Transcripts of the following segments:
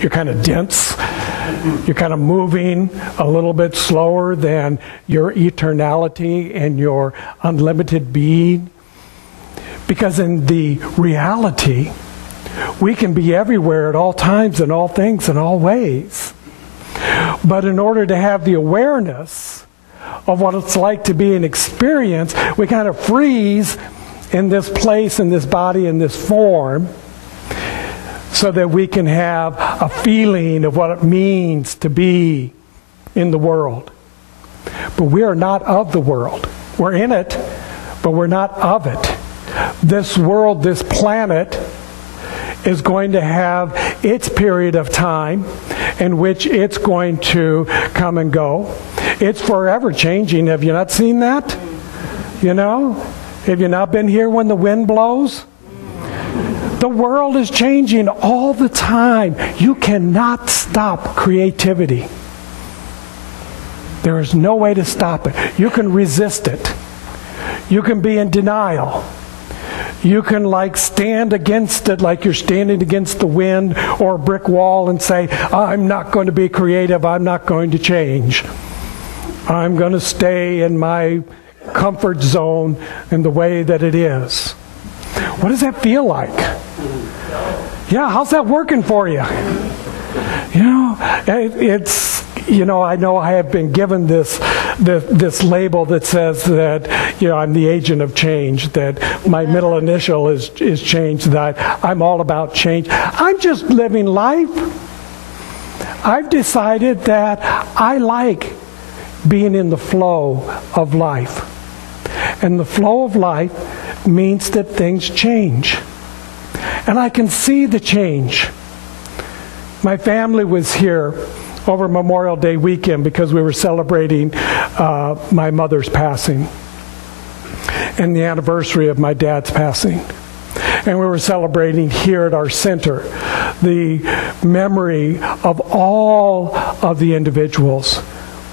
you're kind of dense. You're kind of moving a little bit slower than your eternality and your unlimited being. Because in the reality, we can be everywhere at all times and all things in all ways. But in order to have the awareness of what it's like to be an experience, we kind of freeze in this place, in this body, in this form, so that we can have a feeling of what it means to be in the world. But we are not of the world. We're in it, but we're not of it. This world, this planet, is going to have its period of time in which it's going to come and go. It's forever changing. Have you not seen that? You know? Have you not been here when the wind blows? The world is changing all the time. You cannot stop creativity. There is no way to stop it. You can resist it. You can be in denial. You can stand against it like you're standing against the wind or a brick wall and say, I'm not going to be creative. I'm not going to change. I'm going to stay in my comfort zone in the way that it is. What does that feel like? Yeah, how's that working for you? You know, I know I have been given this label that says that, I'm the agent of change, that my middle initial is change, that I'm all about change. I'm just living life. I've decided that I like being in the flow of life. And the flow of life means that things change. And I can see the change. My family was here over Memorial Day weekend because we were celebrating my mother's passing and the anniversary of my dad's passing. And we were celebrating here at our center the memory of all of the individuals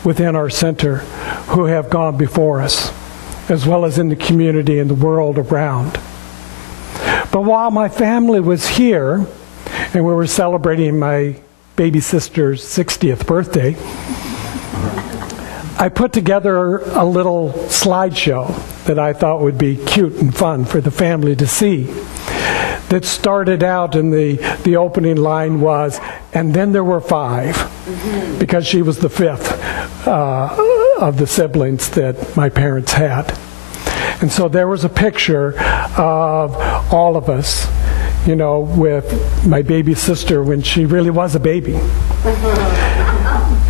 within our center who have gone before us, as well as in the community and the world around. But while my family was here, and we were celebrating my baby sister's 60th birthday, I put together a little slideshow that I thought would be cute and fun for the family to see. That started out, and the opening line was, and then there were 5, because she was the 5th of the siblings that my parents had. And so there was a picture of all of us, with my baby sister when she really was a baby.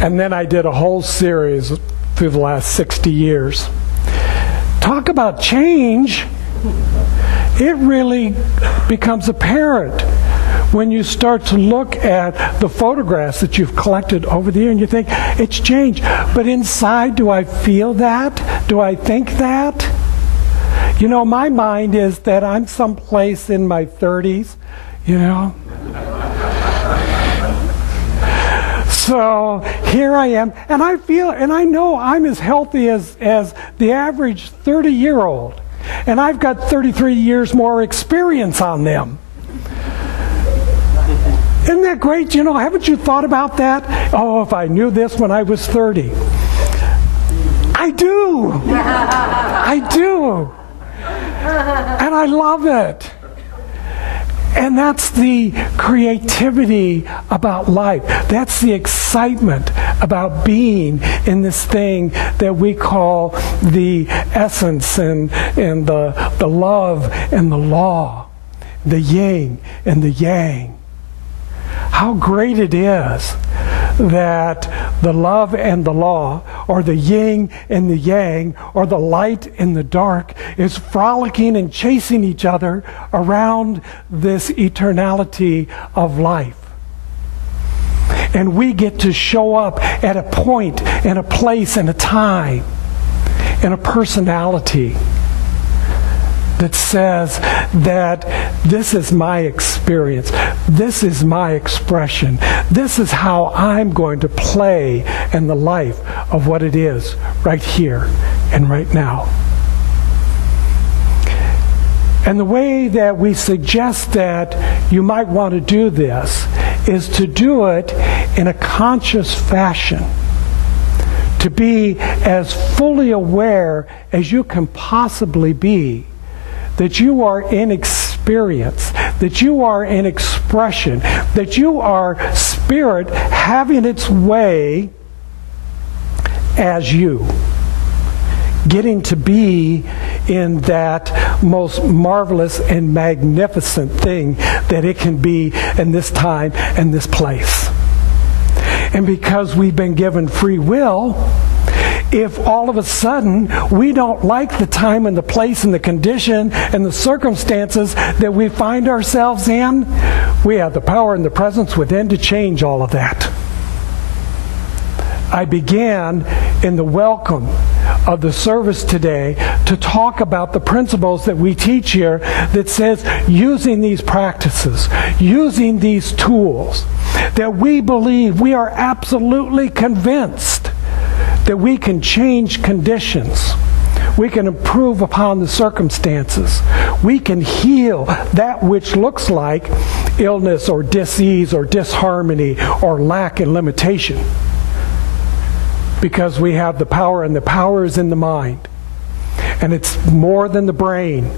And then I did a whole series through the last 60 years. Talk about change. It really becomes apparent when you start to look at the photographs that you've collected over the year and you think, it's changed. But inside, do I feel that? Do I think that? My mind is that I'm someplace in my 30s, So here I am, and I feel, and I know I'm as healthy as the average 30-year-old. And I've got 33 years more experience on them. Isn't that great? Haven't you thought about that? Oh, if I knew this when I was 30. I do. I do. And I love it. And that's the creativity about life. That's the excitement about being in this thing that we call the essence and the love and the law, the yin and the yang. How great it is that the love and the law, or the yin and the yang, or the light and the dark, is frolicking and chasing each other around this eternality of life. And we get to show up at a point, and a place, and a time, and a personality that says that this is my experience, this is my expression, this is how I'm going to play in the life of what it is right here and right now. And the way that we suggest that you might want to do this is to do it in a conscious fashion. To be as fully aware as you can possibly be that you are in experience, that you are in expression, that you are spirit having its way as you, getting to be in that most marvelous and magnificent thing that it can be in this time and this place. And because we've been given free will, if all of a sudden we don't like the time and the place and the condition and the circumstances that we find ourselves in, we have the power and the presence within to change all of that. I began in the welcome of the service today to talk about the principles that we teach here that says using these practices, using these tools, that we believe, we are absolutely convinced that we can change conditions. We can improve upon the circumstances. We can heal that which looks like illness or dis-ease or disharmony or lack and limitation. Because we have the power, and the power is in the mind. And it's more than the brain.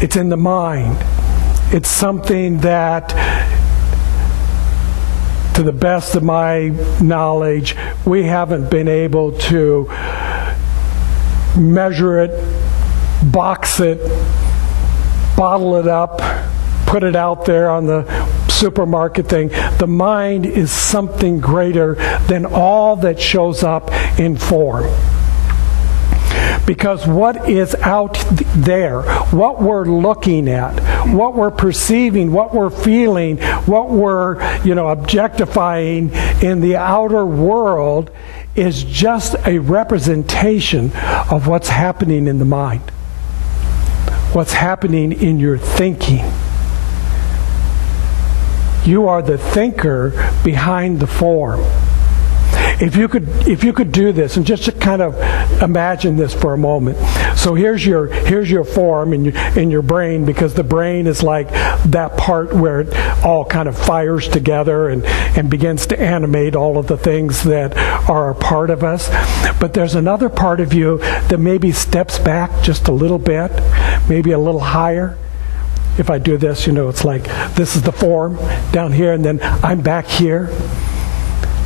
It's in the mind. It's something that, to the best of my knowledge, we haven't been able to measure it, box it, bottle it up, put it out there on the supermarket thing. The mind is something greater than all that shows up in form. Because what is out there, what we're looking at, what we're perceiving, what we're feeling, what we're, objectifying in the outer world is just a representation of what's happening in the mind. What's happening in your thinking. You are the thinker behind the form. If you could do this, and just to kind of imagine this for a moment. So here's your form in your brain, because the brain is like that part where it all kind of fires together and begins to animate all of the things that are a part of us. But there's another part of you that maybe steps back just a little bit, maybe a little higher. If I do this, it's like this is the form down here, and then I'm back here,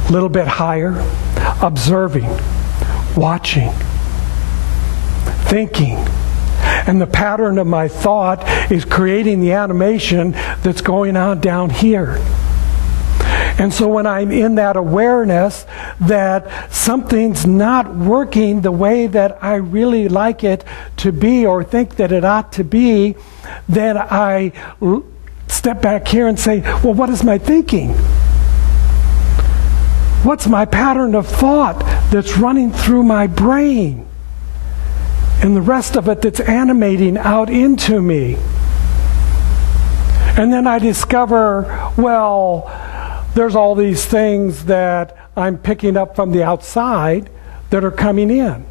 a little bit higher, observing, watching, thinking. And the pattern of my thought is creating the animation that's going on down here. And so when I'm in that awareness that something's not working the way that I really like it to be or think that it ought to be, then I step back here and say, well, what is my thinking? What's my pattern of thought that's running through my brain? And the rest of it that's animating out into me. And then I discover, well, there's all these things that I'm picking up from the outside that are coming in.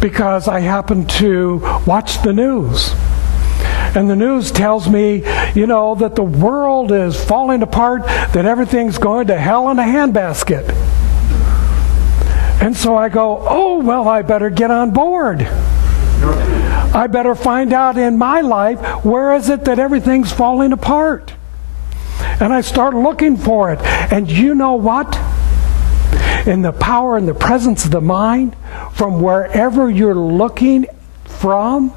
Because I happen to watch the news. And the news tells me, that the world is falling apart, that everything's going to hell in a handbasket. And so I go, oh, well, I better get on board. I better find out in my life, where is it that everything's falling apart? And I start looking for it. And you know what? In the power and the presence of the mind, from wherever you're looking from,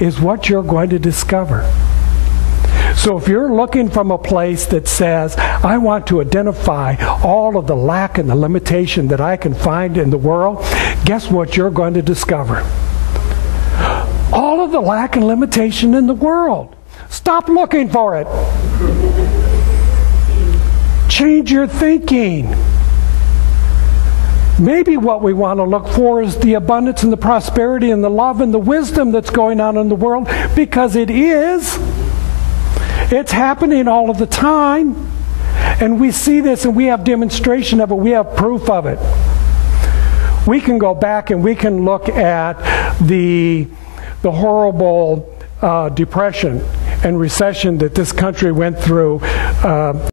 is what you're going to discover. So if you're looking from a place that says, I want to identify all of the lack and the limitation that I can find in the world, guess what you're going to discover? All of the lack and limitation in the world. Stop looking for it. Change your thinking. Maybe what we want to look for is the abundance and the prosperity and the love and the wisdom that's going on in the world, because it is. It's happening all of the time. And we see this and we have demonstration of it. We have proof of it. We can go back and we can look at the horrible depression and recession that this country went through